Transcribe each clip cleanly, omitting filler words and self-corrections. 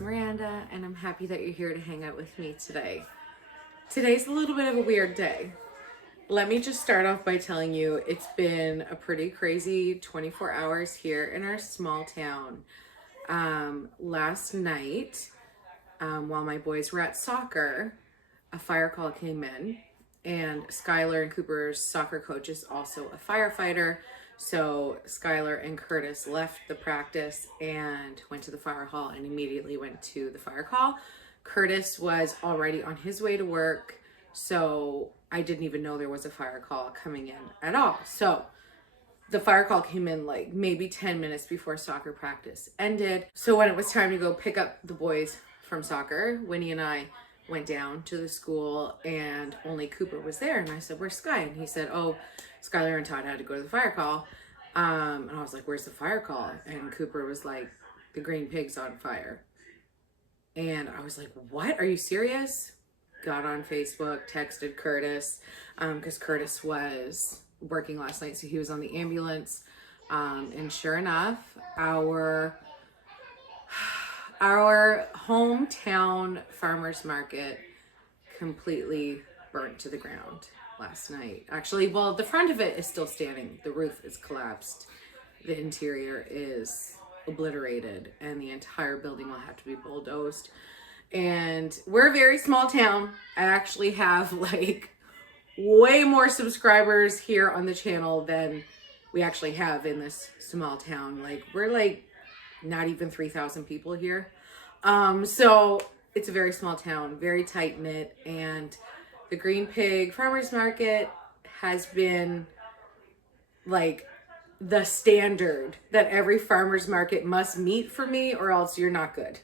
Miranda, and I'm happy that you're here to hang out with me today. Today's a little bit of a weird day. Let me just start off by telling you it's been a pretty crazy 24 hours here in our small town. Last night, while my boys were at soccer, a fire call came in, and Skylar and Cooper's soccer coach is also a firefighter. So Skylar and Curtis left the practice and went to the fire hall and immediately went to the fire call. Curtis was already on his way to work, so I didn't even know there was a fire call coming in at all. So the fire call came in like maybe 10 minutes before soccer practice ended. So when it was time to go pick up the boys from soccer, Winnie and I went down to the school and only Cooper was there. And I said, "Where's Sky?" And he said, "Oh, Skylar and Todd had to go to the fire call." And I was like, "Where's the fire call?" And Cooper was like, "The green pig's on fire." And I was like, "What? Are you serious?" Got on Facebook, texted Curtis, because Curtis was working last night, so he was on the ambulance. And sure enough, our hometown farmers market completely burnt to the ground last night. Actually, well, the front of it is still standing. The roof is collapsed. The interior is obliterated, and the entire building will have to be bulldozed. And we're a very small town. I actually have like way more subscribers here on the channel than we actually have in this small town. Like, we're like not even 3,000 people here. So it's a very small town, very tight knit, and the Green Pig Farmers Market has been like the standard that every farmers market must meet for me, or else you're not good.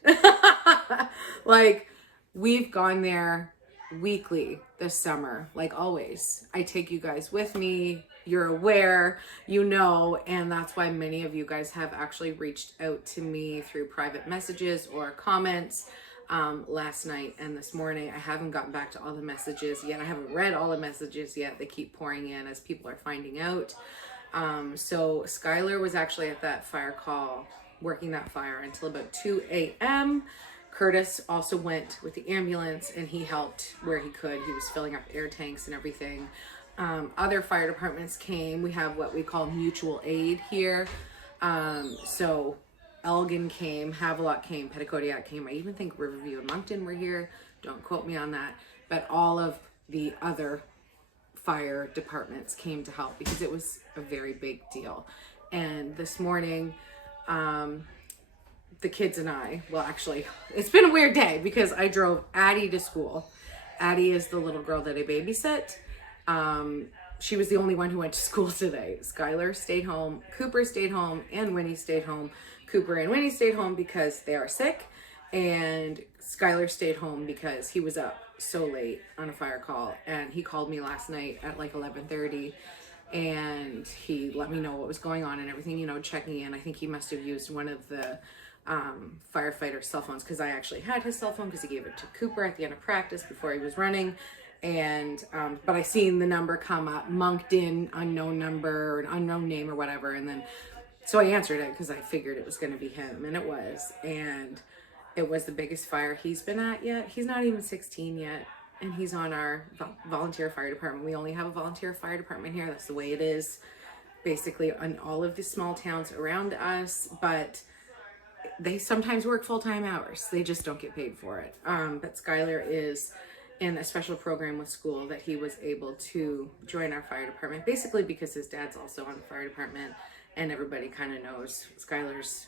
Like, we've gone there weekly this summer, like always. I take you guys with me. You're aware, you know, and that's why many of you guys have actually reached out to me through private messages or comments last night and this morning. I haven't gotten back to all the messages yet. I haven't read all the messages yet. They keep pouring in as people are finding out. So Skylar was actually at that fire call, working that fire until about 2 a.m. Curtis also went with the ambulance and he helped where he could. He was filling up air tanks and everything. Other fire departments came. We have what we call mutual aid here. So Elgin came, Havelock came, Petitcodiac came. I even think Riverview and Moncton were here. Don't quote me on that. But all of the other fire departments came to help because it was a very big deal. And this morning, the kids and I, well, actually, it's been a weird day because I drove Addie to school. Addie is the little girl that I babysit. She was the only one who went to school today. Skylar stayed home, Cooper stayed home, and Winnie stayed home. Cooper and Winnie stayed home because they are sick, and Skylar stayed home because he was up so late on a fire call, and he called me last night at like 11:30, and he let me know what was going on and everything, you know, checking in. I think he must have used one of the firefighter's cell phones, because I actually had his cell phone because he gave it to Cooper at the end of practice before he was running. And but I seen the number come up, monked in, unknown number or an unknown name or whatever, and then so I answered it because I figured it was going to be him, and it was. And it was the biggest fire he's been at yet. He's not even 16 yet, and he's on our volunteer fire department. We only have a volunteer fire department here. That's the way it is basically in all of the small towns around us, but they sometimes work full-time hours. They just don't get paid for it. But Skylar is in a special program with school that he was able to join our fire department, basically because his dad's also on the fire department, and everybody kind of knows Skylar's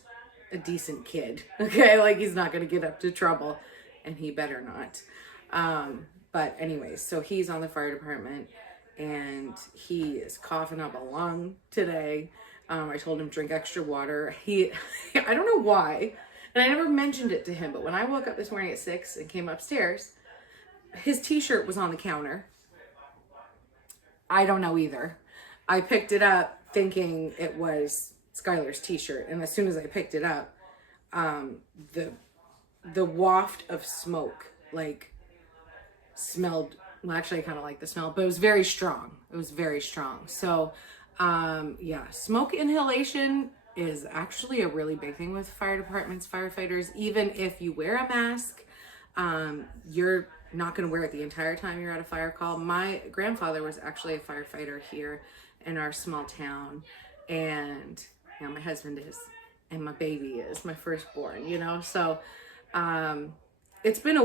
a decent kid, okay? Like, he's not going to get up to trouble, and he better not. But anyways, so he's on the fire department, and he is coughing up a lung today. I told him drink extra water. I don't know why, and I never mentioned it to him, but when I woke up this morning at 6 and came upstairs, his t-shirt was on the counter. I don't know either. I picked it up thinking it was Skylar's t-shirt, and as soon as I picked it up, the waft of smoke, like, smelled, well, actually I kind of like the smell, but it was very strong. It was very strong. So yeah, smoke inhalation is actually a really big thing with fire departments, firefighters. Even if you wear a mask, you're not going to wear it the entire time you're at a fire call. My grandfather was actually a firefighter here in our small town, and you know, my husband is, and my baby is, my firstborn, you know. So it's been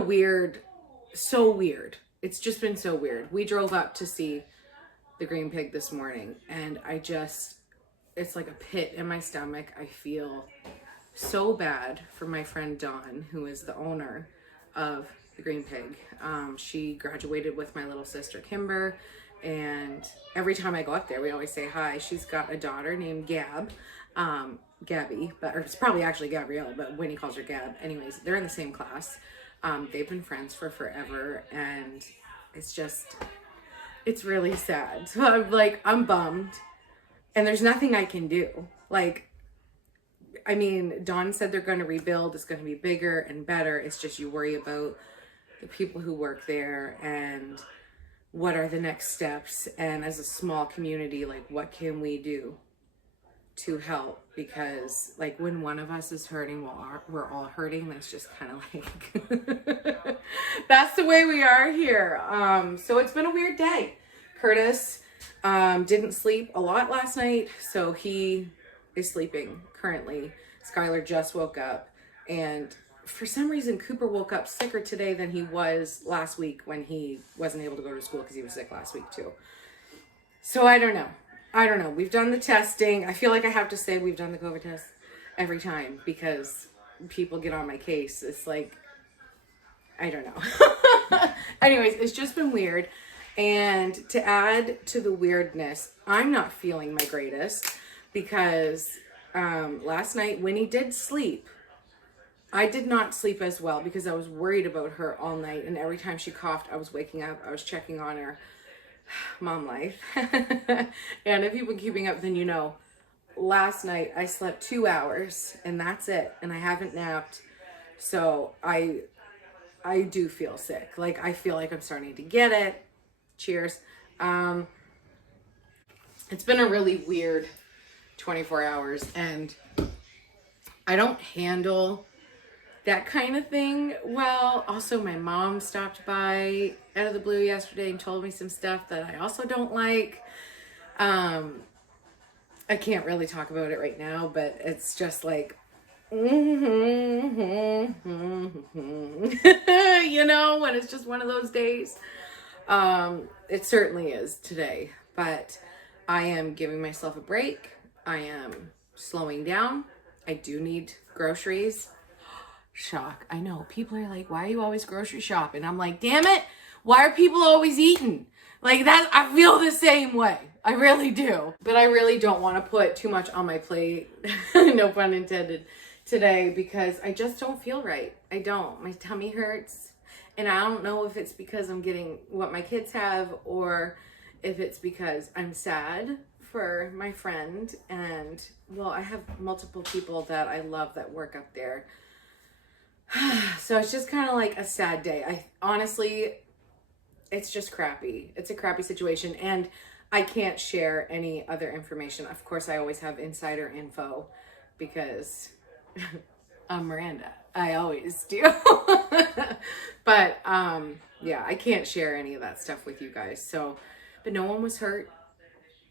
so weird. It's just been so weird. We drove up to see the green pig this morning, and it's like a pit in my stomach. I feel so bad for my friend Dawn, who is the owner of the green pig. She graduated with my little sister Kimber, and every time I go up there, we always say hi. She's got a daughter named Gabby, or it's probably actually Gabrielle, but Winnie calls her Gab. Anyways, they're in the same class. They've been friends for forever, and it's really sad. So I'm bummed, and there's nothing I can do. Like, I mean, Dawn said they're going to rebuild. It's going to be bigger and better. It's just you worry about the people who work there and what are the next steps. And as a small community, like, what can we do to help? Because, like, when one of us is hurting, we're all hurting. That's just kind of like, that's the way we are here. So it's been a weird day. Curtis didn't sleep a lot last night, so he is sleeping currently. Skylar just woke up, and for some reason Cooper woke up sicker today than he was last week when he wasn't able to go to school because he was sick last week too. So I don't know. We've done the testing. I feel like I have to say we've done the COVID test every time because people get on my case. It's like, I don't know. Anyways, it's just been weird. And to add to the weirdness, I'm not feeling my greatest because last night Winnie did sleep. I did not sleep as well because I was worried about her all night, and every time she coughed, I was waking up, I was checking on her. Mom life. And if you've been keeping up, then you know, last night I slept 2 hours, and that's it, and I haven't napped. So I do feel sick. Like, I feel like I'm starting to get it. Cheers. It's been a really weird 24 hours, and I don't handle that kind of thing well. Also, my mom stopped by out of the blue yesterday and told me some stuff that I also don't like. I can't really talk about it right now, but it's just like, You know, when it's just one of those days. It certainly is today, but I am giving myself a break. I am slowing down. I do need groceries. Shock. I know. People are like, why are you always grocery shopping? I'm like, damn it. Why are people always eating? Like that, I feel the same way. I really do. But I really don't want to put too much on my plate, no pun intended, today because I just don't feel right. I don't. My tummy hurts. And I don't know if it's because I'm getting what my kids have or if it's because I'm sad for my friend. And, well, I have multiple people that I love that work up there. So it's just kind of like a sad day. Honestly, it's just crappy. It's a crappy situation. And I can't share any other information. Of course, I always have insider info because I'm Miranda. I always do. But yeah, I can't share any of that stuff with you guys. So, but no one was hurt.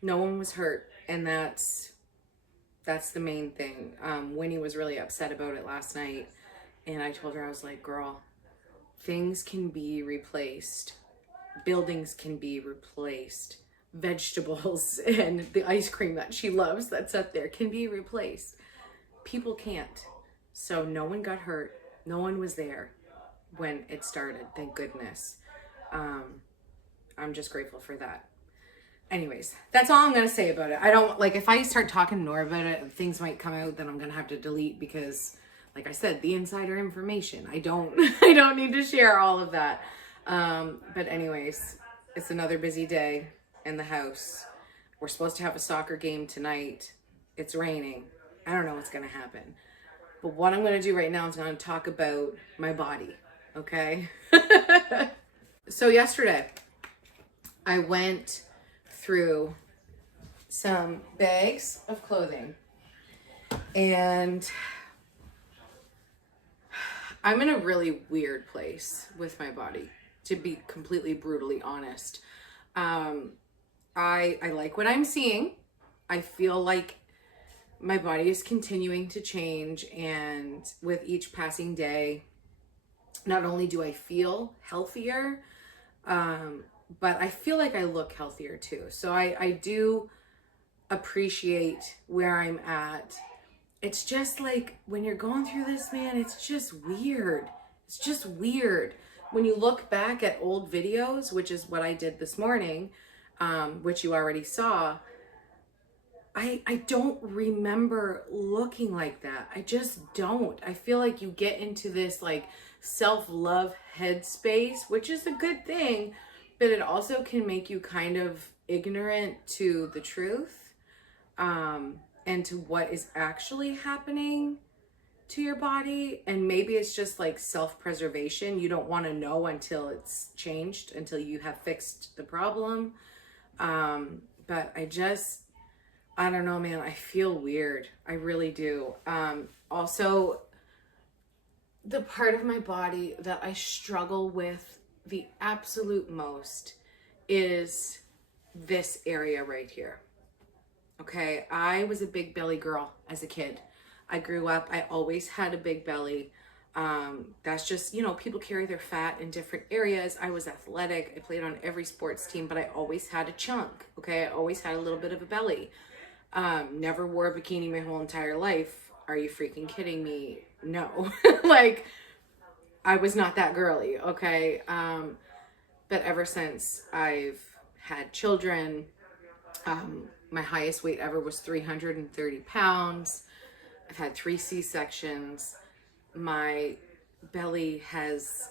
No one was hurt. And that's the main thing. Winnie was really upset about it last night. And I told her, I was like, girl, things can be replaced. Buildings can be replaced. Vegetables and the ice cream that she loves that's up there can be replaced. People can't. So no one got hurt. No one was there when it started. Thank goodness. I'm just grateful for that. Anyways, that's all I'm going to say about it. I don't, like, if I start talking more about it, things might come out that I'm going to have to delete because, like I said, the insider information. I don't need to share all of that. But anyways, it's another busy day in the house. We're supposed to have a soccer game tonight. It's raining. I don't know what's going to happen. But what I'm going to do right now is I'm going to talk about my body. Okay? So yesterday, I went through some bags of clothing. And I'm in a really weird place with my body, to be completely brutally honest. I like what I'm seeing. I feel like my body is continuing to change, and with each passing day, not only do I feel healthier, but I feel like I look healthier too. So I do appreciate where I'm at. It's just like when you're going through this, man, it's just weird. It's just weird. When you look back at old videos, which is what I did this morning, which you already saw, I don't remember looking like that. I just don't. I feel like you get into this like self-love headspace, which is a good thing, but it also can make you kind of ignorant to the truth, and to what is actually happening to your body. And maybe it's just like self-preservation. You don't want to know until it's changed, until you have fixed the problem. But I don't know, man. I feel weird. I really do. Also, the part of my body that I struggle with the absolute most is this area right here. Okay, I was a big belly girl as a kid. I grew up, I always had a big belly. That's just, you know, people carry their fat in different areas. I was athletic. I played on every sports team, but I always had a chunk. Okay, I always had a little bit of a belly. Never wore a bikini my whole entire life. Are you freaking kidding me? No. Like, I was not that girly, okay? But ever since I've had children, my highest weight ever was 330 pounds. I've had 3 C-sections. My belly has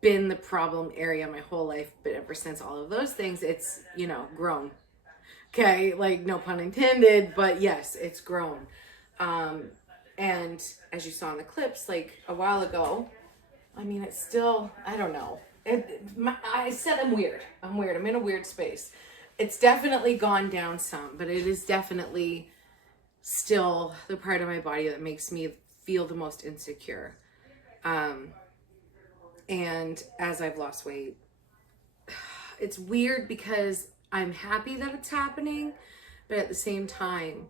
been the problem area my whole life, but ever since all of those things, it's, you know, grown. Okay, like no pun intended, but yes, it's grown. And as you saw in the clips, like a while ago, I mean, it's still, I don't know. I said I'm weird. I'm weird. I'm in a weird space. It's definitely gone down some, but it is definitely still the part of my body that makes me feel the most insecure. And as I've lost weight, it's weird because I'm happy that it's happening, but at the same time,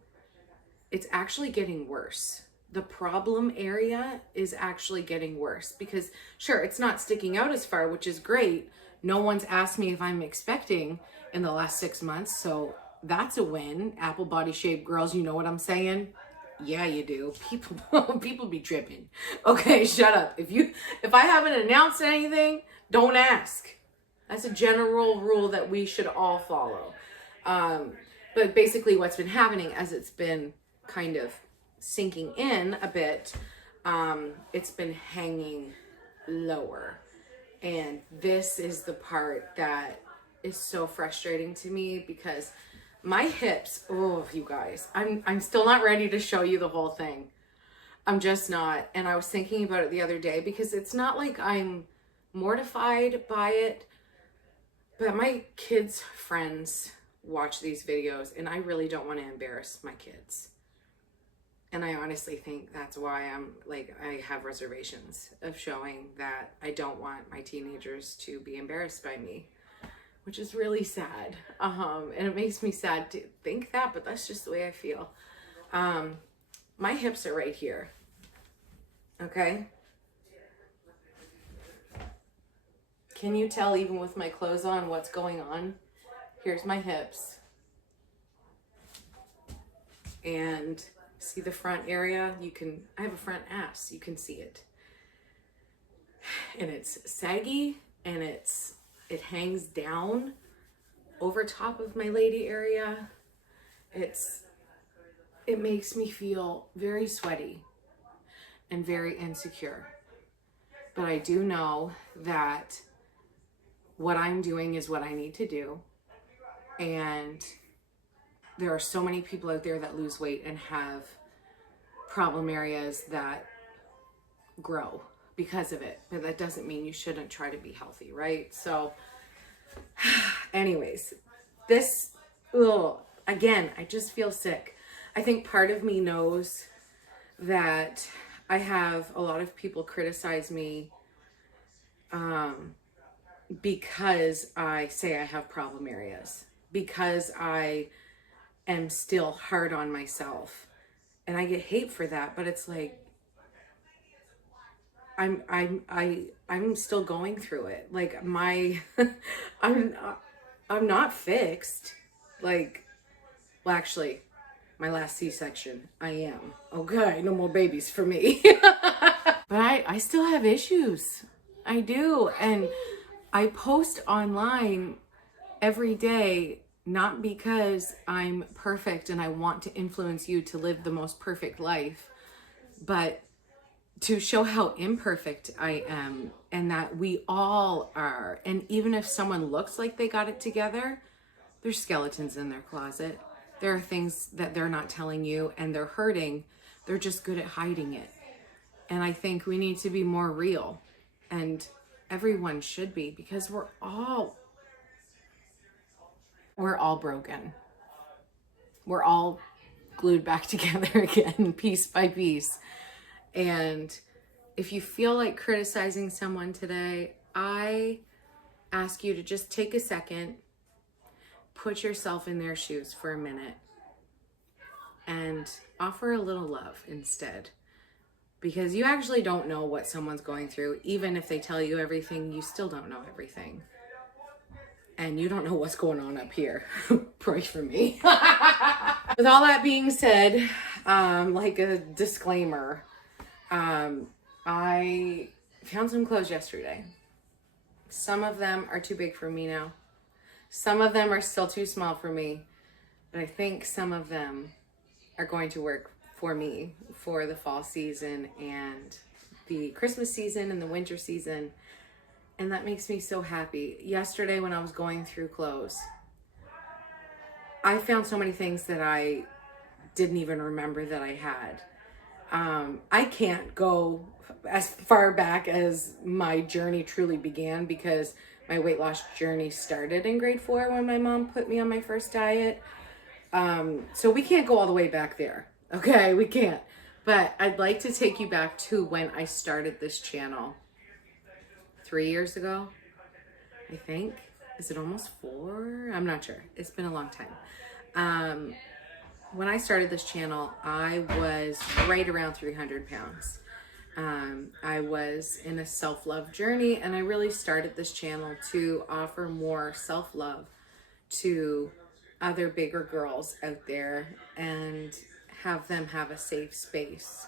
it's actually getting worse. the problem area is actually getting worse, because sure, it's not sticking out as far, which is great. No one's asked me if I'm expecting in the last 6 months, so that's a win. Apple body shape girls, you know what I'm saying? Yeah, you do. People be tripping. Okay, shut up. If I haven't announced anything, don't ask. That's a general rule that we should all follow. But basically what's been happening as it's been kind of sinking in a bit, it's been hanging lower. And this is the part that is so frustrating to me, because my hips, oh, you guys, I'm still not ready to show you the whole thing. I'm just not. And I was thinking about it the other day, because it's not like I'm mortified by it, but my kids' friends watch these videos, and I really don't want to embarrass my kids. And I honestly think that's why I have reservations of showing that. I don't want my teenagers to be embarrassed by me, which is really sad. And it makes me sad to think that, but that's just the way I feel. My hips are right here. Okay? Can you tell, even with my clothes on, what's going on? Here's my hips. And see the front area? I have a front ass. You can see it. And it's saggy, and it hangs down over top of my lady area. It makes me feel very sweaty and very insecure. But I do know that what I'm doing is what I need to do. And there are so many people out there that lose weight and have problem areas that grow because of it. But that doesn't mean you shouldn't try to be healthy, right? So anyways, again, I just feel sick. I think part of me knows that I have a lot of people criticize me because I say I have problem areas, because I am still hard on myself, and I get hate for that. But it's like, I'm still going through it. Like I'm not fixed. Like, well, actually, my last C-section, I am. Okay, no more babies for me. But I still have issues. I do. And I post online every day, not because I'm perfect and I want to influence you to live the most perfect life, but to show how imperfect I am, and that we all are. And even if someone looks like they got it together, there's skeletons in their closet. There are things that they're not telling you, and they're hurting. They're just good at hiding it. And I think we need to be more real, and everyone should be, because we're all broken. We're all glued back together again, piece by piece. And if you feel like criticizing someone today, I ask you to just take a second, put yourself in their shoes for a minute, and offer a little love instead. Because you actually don't know what someone's going through. Even if they tell you everything, you still don't know everything. And you don't know what's going on up here. Pray for me. With all that being said, like a disclaimer, I found some clothes yesterday. Some of them are too big for me now. Some of them are still too small for me. But I think some of them are going to work for me for the fall season and the Christmas season and the winter season. And that makes me so happy. Yesterday when I was going through clothes, I found so many things that I didn't even remember that I had. I can't go as far back as my journey truly began, because my weight loss journey started in grade 4 when my mom put me on my first diet. So we can't go all the way back there. Okay, we can't. But I'd like to take you back to when I started this channel 3 years ago, I think. Is it almost 4? I'm not sure. It's been a long time. when I started this channel, I was right around 300 pounds. I was in a self-love journey, and I really started this channel to offer more self-love to other bigger girls out there and have them have a safe space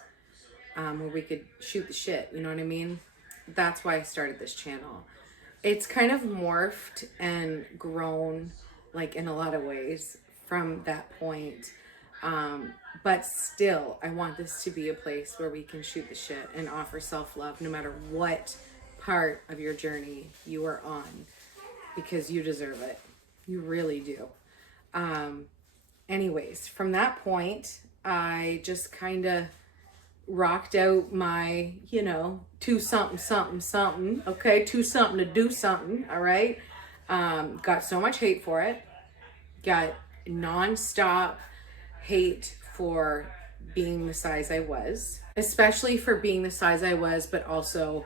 where we could shoot the shit, you know what I mean? That's why I started this channel. It's kind of morphed and grown, like, in a lot of ways from that point. But still, I want this to be a place where we can shoot the shit and offer self-love no matter what part of your journey you are on, because you deserve it. You really do. Anyways, from that point, I just kind of rocked out my, you know, two something, okay? Two something to do something, all right? Got so much hate for it. Got nonstop hate for being the size I was, especially for being the size I was, but also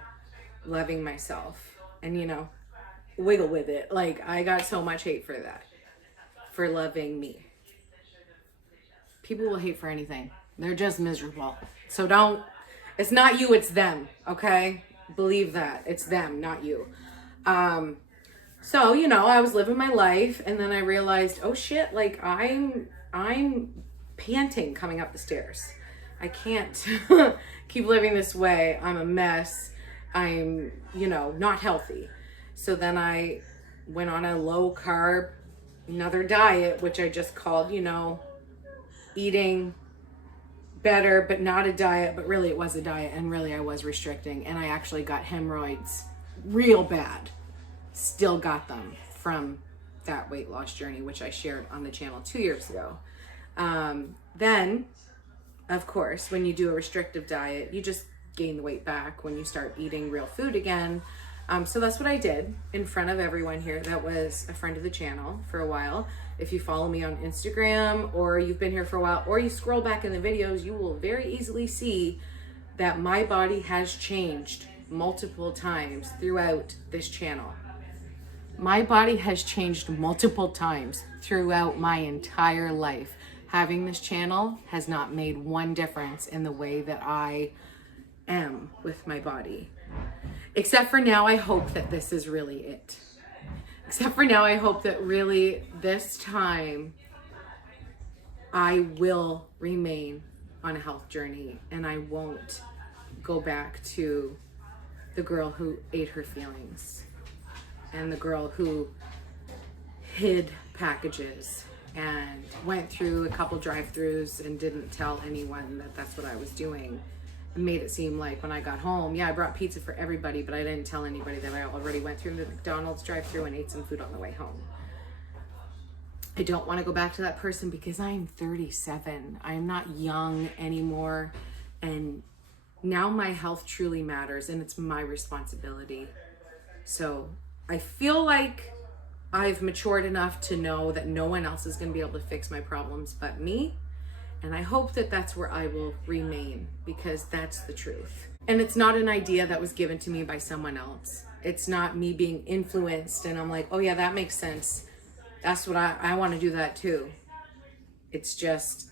loving myself and, you know, wiggle with it. Like, I got so much hate for that, for loving me. People will hate for anything. They're just miserable. So don't, it's not you, it's them, okay? Believe that. It's them, not you. So, you know, I was living my life, and then I realized, oh shit, like I'm panting coming up the stairs. I can't keep living this way. I'm a mess. I'm, you know, not healthy. So then I went on a low carb, another diet, which I just called, you know, eating better, but not a diet, but really it was a diet, and really I was restricting, and I actually got hemorrhoids real bad. Still got them from that weight loss journey, which I shared on the channel 2 years ago. Then, of course, when you do a restrictive diet, you just gain the weight back when you start eating real food again. So that's what I did in front of everyone here that was a friend of the channel for a while. If you follow me on Instagram, or you've been here for a while, or you scroll back in the videos, you will very easily see that my body has changed multiple times throughout this channel. My body has changed multiple times throughout my entire life. Having this channel has not made one difference in the way that I am with my body. Except for now, I hope that this is really it. Except for now, I hope that really this time I will remain on a health journey, and I won't go back to the girl who ate her feelings and the girl who hid packages and went through a couple drive-thrus and didn't tell anyone that that's what I was doing. And made it seem like when I got home, yeah, I brought pizza for everybody, but I didn't tell anybody that I already went through the McDonald's drive-thru and ate some food on the way home. I don't want to go back to that person because I'm 37. I'm not young anymore. And now my health truly matters, and it's my responsibility. So I feel like I've matured enough to know that no one else is going to be able to fix my problems but me. And I hope that that's where I will remain, because that's the truth. And it's not an idea that was given to me by someone else. It's not me being influenced and I'm like, oh yeah, that makes sense. That's what I want to do that too. It's just,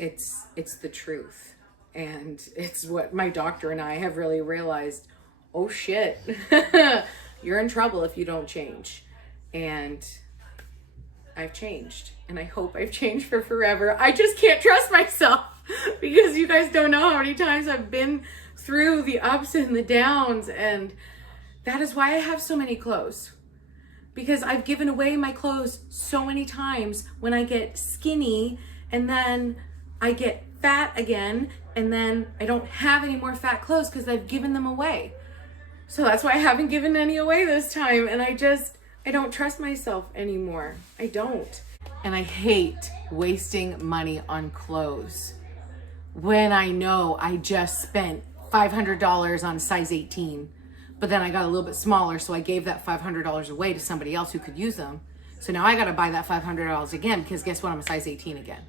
it's the truth. And it's what my doctor and I have really realized. Oh shit, you're in trouble if you don't change. And I've changed, and I hope I've changed for forever. I just can't trust myself because you guys don't know how many times I've been through the ups and the downs, and that is why I have so many clothes, because I've given away my clothes so many times when I get skinny, and then I get fat again, and then I don't have any more fat clothes because I've given them away. So that's why I haven't given any away this time, and I don't trust myself anymore. I don't. And I hate wasting money on clothes when I know I just spent $500 on size 18, but then I got a little bit smaller, so I gave that $500 away to somebody else who could use them. So now I got to buy that $500 again, because guess what? I'm a size 18 again.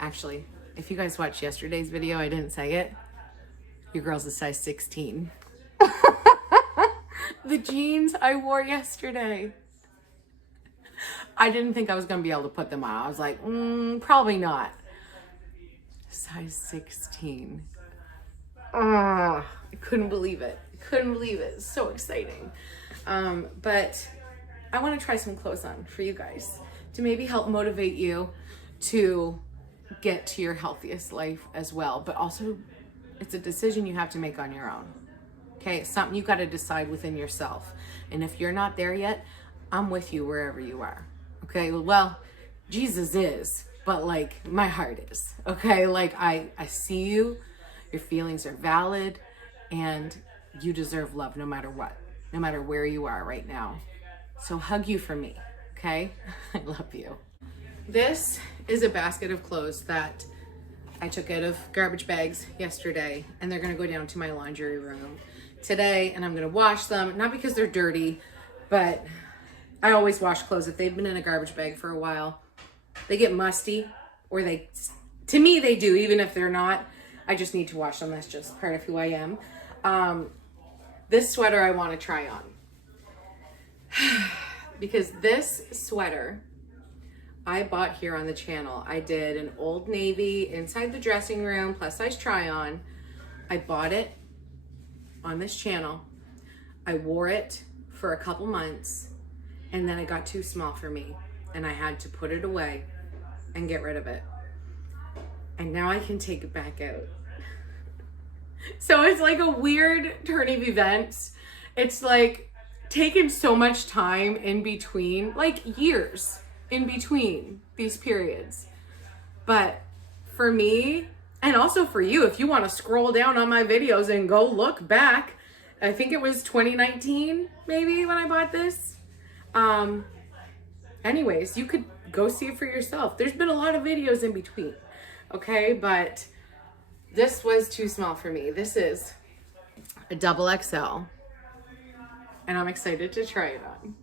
Actually, if you guys watched yesterday's video, I didn't say it. Your girl's a size 16. The jeans I wore yesterday. I didn't think I was going to be able to put them on. I was like, probably not. Size 16. I couldn't believe it. Couldn't believe it. It's so exciting. But I want to try some clothes on for you guys to maybe help motivate you to get to your healthiest life as well. But also, it's a decision you have to make on your own. Okay, it's something you got to decide within yourself. And if you're not there yet, I'm with you wherever you are. Okay, well, Jesus is, but like my heart is. Okay, like I see you, your feelings are valid, and you deserve love no matter what, no matter where you are right now. So hug you for me, okay? I love you. This is a basket of clothes that I took out of garbage bags yesterday, and they're gonna go down to my laundry room today, and I'm gonna wash them, not because they're dirty, but I always wash clothes if they've been in a garbage bag for a while. They get musty, or to me they do, even if they're not. I just need to wash them. That's just part of who I am. This sweater I want to try on. Because this sweater I bought here on the channel. I did an Old Navy inside the dressing room plus size try on. I bought it on this channel. I wore it for a couple months, and then it got too small for me, and I had to put it away and get rid of it. And now I can take it back out. So it's like a weird turn of events. It's like taken so much time in between, like years in between these periods. But for me, and also for you, if you want to scroll down on my videos and go look back, I think it was 2019 maybe when I bought this. Anyways, you could go see it for yourself. There's been a lot of videos in between, okay? But this was too small for me. This is a double XL, and I'm excited to try it on.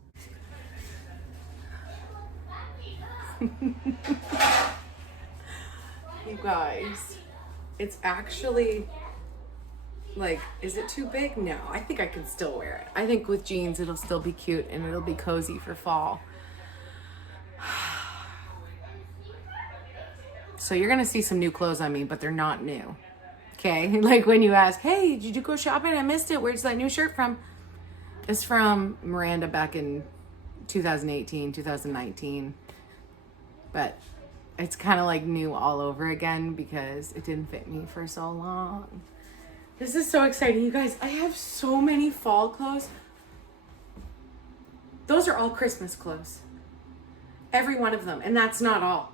You guys, it's actually like, is it too big? No, I think I can still wear it. I think with jeans it'll still be cute and it'll be cozy for fall. So you're gonna see some new clothes on me, but they're not new. Okay, like when you ask, hey, did you go shopping? I missed it. Where's that new shirt from? It's from Miranda back in 2018, 2019. But it's kind of like new all over again because it didn't fit me for so long. This is so exciting, you guys. I have so many fall clothes. Those are all Christmas clothes. Every one of them. And that's not all.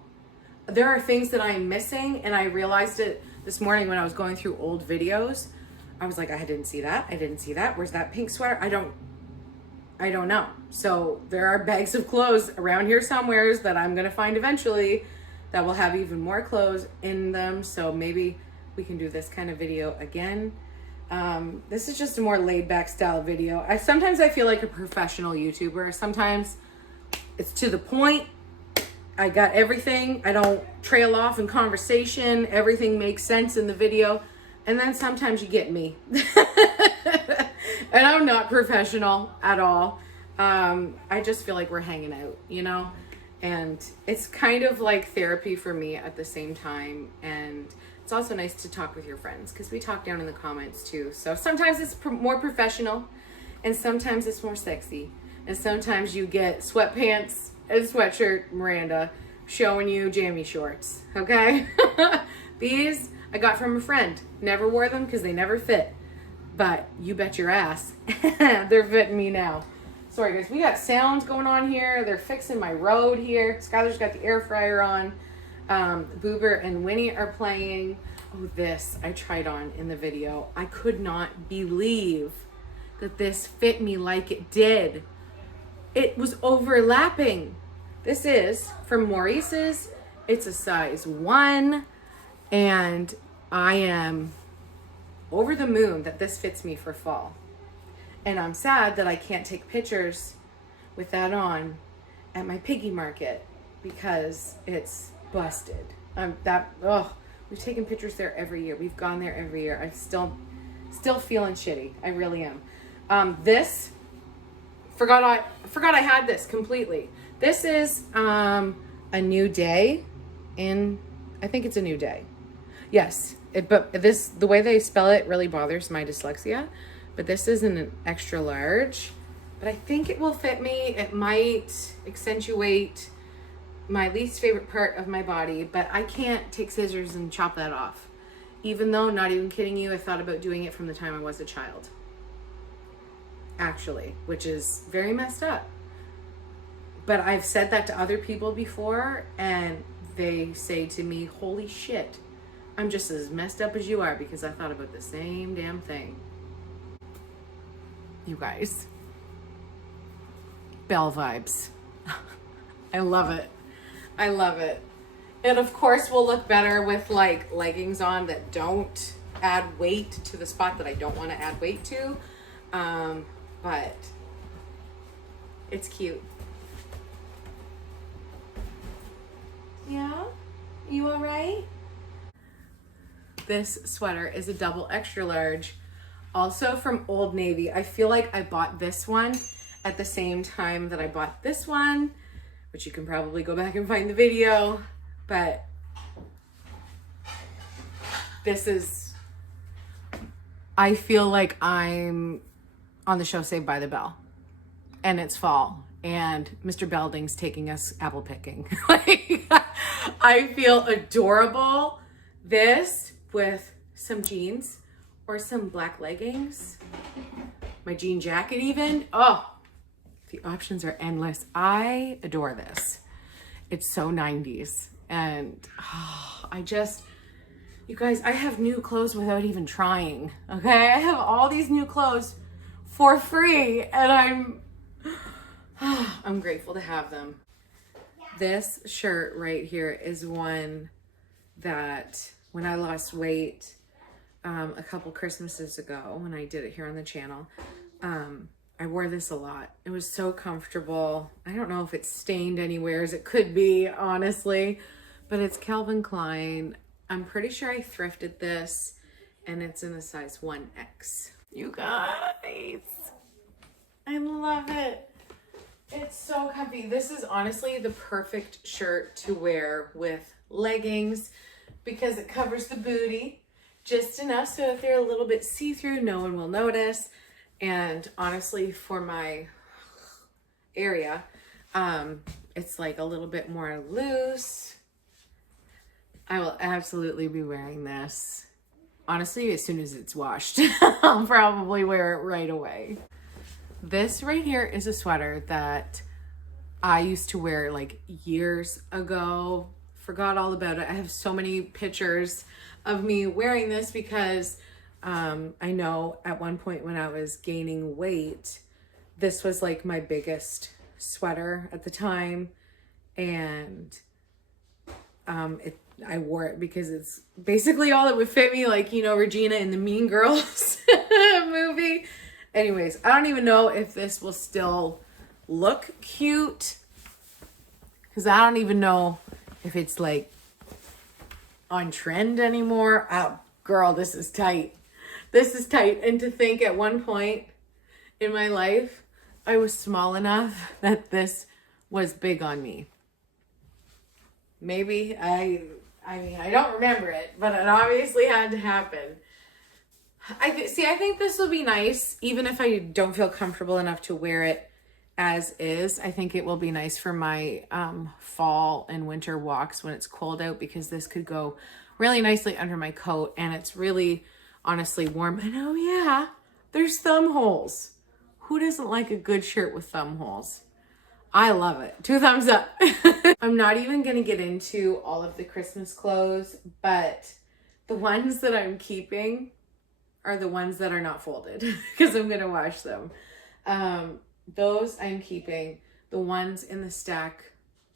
There are things that I'm missing, and I realized it this morning when I was going through old videos. I was like, I didn't see that. I didn't see that. Where's that pink sweater? I don't know. So there are bags of clothes around here somewheres that I'm gonna find eventually that will have even more clothes in them. So maybe we can do this kind of video again. This is just a more laid back style video. Sometimes I feel like a professional YouTuber. Sometimes it's to the point. I got everything. I don't trail off in conversation. Everything makes sense in the video. And then sometimes you get me. And I'm not professional at all. I just feel like we're hanging out, you know? And it's kind of like therapy for me at the same time. And it's also nice to talk with your friends because we talk down in the comments too. So sometimes it's more professional and sometimes it's more sexy. And sometimes you get sweatpants and sweatshirt Miranda showing you jammy shorts, okay? These I got from a friend. Never wore them because they never fit. But you bet your ass, they're fitting me now. Sorry guys, we got sounds going on here. They're fixing my road here. Skylar's got the air fryer on. Boober and Winnie are playing. Oh, this I tried on in the video. I could not believe that this fit me like it did. It was overlapping. This is from Maurice's. It's a size 1, and I am over the moon that this fits me for fall. And I'm sad that I can't take pictures with that on at my piggy market because it's busted. We've taken pictures there every year. We've gone there every year. I'm still feeling shitty. I really am. This, forgot I had this completely. This is a new day I think it's a new day. Yes, but the way they spell it really bothers my dyslexia. But this isn't an extra large, but I think it will fit me. It might accentuate my least favorite part of my body, but I can't take scissors and chop that off. Even though, not even kidding you, I thought about doing it from the time I was a child. Actually, which is very messed up. But I've said that to other people before, and they say to me, holy shit, I'm just as messed up as you are, because I thought about the same damn thing. You guys. Belle vibes. I love it. I love it. It of course will look better with like leggings on that don't add weight to the spot that I don't want to add weight to. But it's cute. Yeah? You all right? This sweater is a double extra large, also from Old Navy. I feel like I bought this one at the same time that I bought this one, which you can probably go back and find the video, but this is, I feel like I'm on the show Saved by the Bell, and it's fall, and Mr. Belding's taking us apple picking. Like, I feel adorable. This with some jeans or some black leggings, my jean jacket even. Oh, the options are endless. I adore this. It's so 90s. And you guys, I have new clothes without even trying. Okay, I have all these new clothes for free, and I'm grateful to have them. This shirt right here is one that when I lost weight a couple Christmases ago, when I did it here on the channel, I wore this a lot. It was so comfortable. I don't know if it's stained anywhere, as it could be, honestly, but it's Calvin Klein. I'm pretty sure I thrifted this, and it's in a size 1X. You guys, I love it. It's so comfy. This is honestly the perfect shirt to wear with leggings because it covers the booty just enough so if they're a little bit see-through, no one will notice. And honestly, for my area, it's like a little bit more loose. I will absolutely be wearing this. Honestly, as soon as it's washed, I'll probably wear it right away. This right here is a sweater that I used to wear like years ago. Forgot all about it. I have so many pictures of me wearing this because I know at one point when I was gaining weight, this was like my biggest sweater at the time. And I wore it because it's basically all that would fit me, like, you know, Regina in the Mean Girls movie. Anyways, I don't even know if this will still look cute because I don't even know if it's like on trend anymore. Oh, girl, this is tight. This is tight. And to think at one point in my life, I was small enough that this was big on me. Maybe I mean, I don't remember it, but it obviously had to happen. I think this will be nice, even if I don't feel comfortable enough to wear it as is. I think it will be nice for my fall and winter walks when it's cold out, because this could go really nicely under my coat, and it's really honestly warm. And oh yeah, there's thumb holes. Who doesn't like a good shirt with thumb holes? I love it. 2 thumbs up. I'm not even going to get into all of the Christmas clothes, but the ones that I'm keeping are the ones that are not folded because I'm going to wash them. Those I'm keeping. The ones in the stack,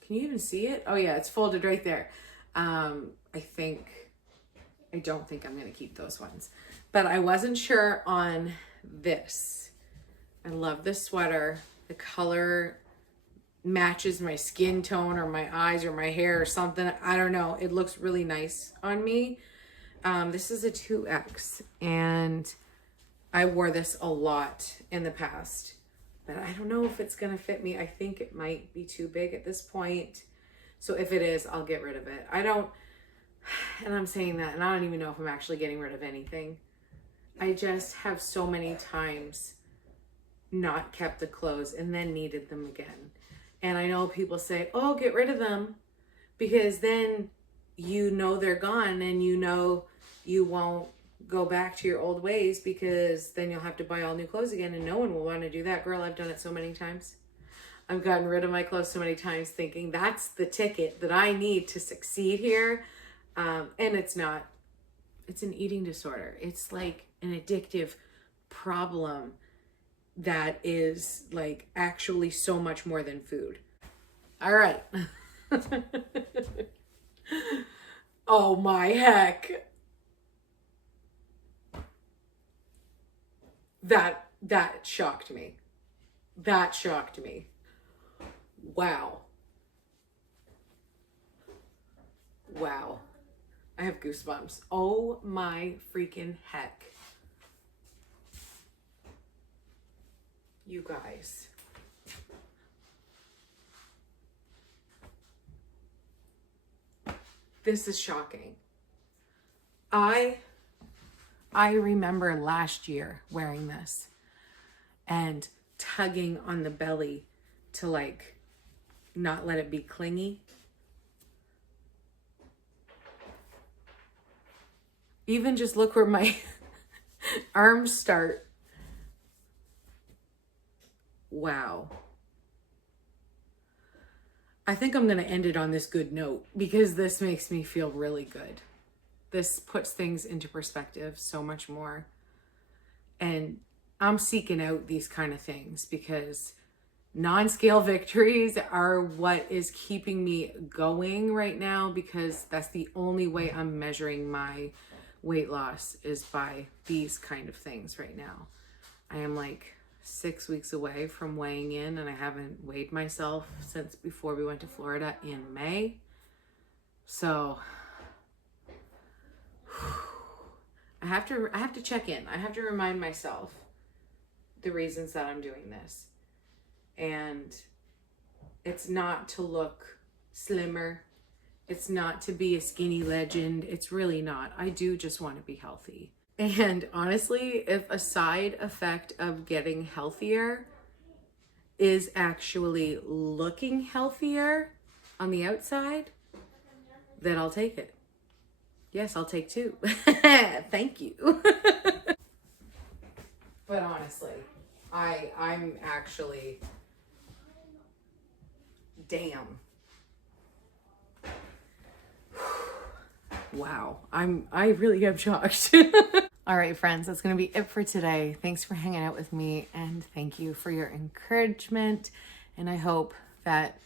can you even see it? Oh yeah, it's folded right there. I don't think I'm going to keep those ones, but I wasn't sure on this. I love this sweater. The color matches my skin tone or my eyes or my hair or something. I don't know. It looks really nice on me. This is a 2X, and I wore this a lot in the past. but I don't know if it's gonna fit me. I think it might be too big at this point. So if it is, I'll get rid of it. And I'm saying that, and I don't even know if I'm actually getting rid of anything. I just have so many times not kept the clothes and then needed them again. And I know people say, oh, get rid of them, because then you know they're gone and you know you won't go back to your old ways, because then you'll have to buy all new clothes again, and no one will want to do that. Girl, I've done it so many times. I've gotten rid of my clothes so many times thinking that's the ticket that I need to succeed here. And it's not. It's an eating disorder. It's like an addictive problem that is like actually so much more than food. All right. Oh my heck. That shocked me. That shocked me. Wow. Wow. I have goosebumps. Oh my freaking heck. You guys. This is shocking. I remember last year wearing this and tugging on the belly to like not let it be clingy. Even just look where my arms start. Wow. I think I'm going to end it on this good note, because this makes me feel really good. This puts things into perspective so much more. And I'm seeking out these kind of things because non-scale victories are what is keeping me going right now, because that's the only way I'm measuring my weight loss, is by these kind of things right now. I am like 6 weeks away from weighing in, and I haven't weighed myself since before we went to Florida in May. So I have to check in. I have to remind myself the reasons that I'm doing this. And it's not to look slimmer. It's not to be a skinny legend. It's really not. I do just want to be healthy. And honestly, if a side effect of getting healthier is actually looking healthier on the outside, then I'll take it. Yes, I'll take 2. Thank you. But honestly, I'm actually, damn. Wow, I really am shocked. All right, friends, that's going to be it for today. Thanks for hanging out with me, and thank you for your encouragement. And I hope that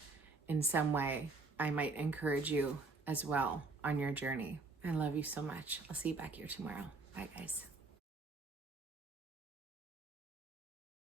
in some way I might encourage you as well on your journey. I love you so much. I'll see you back here tomorrow. Bye, guys.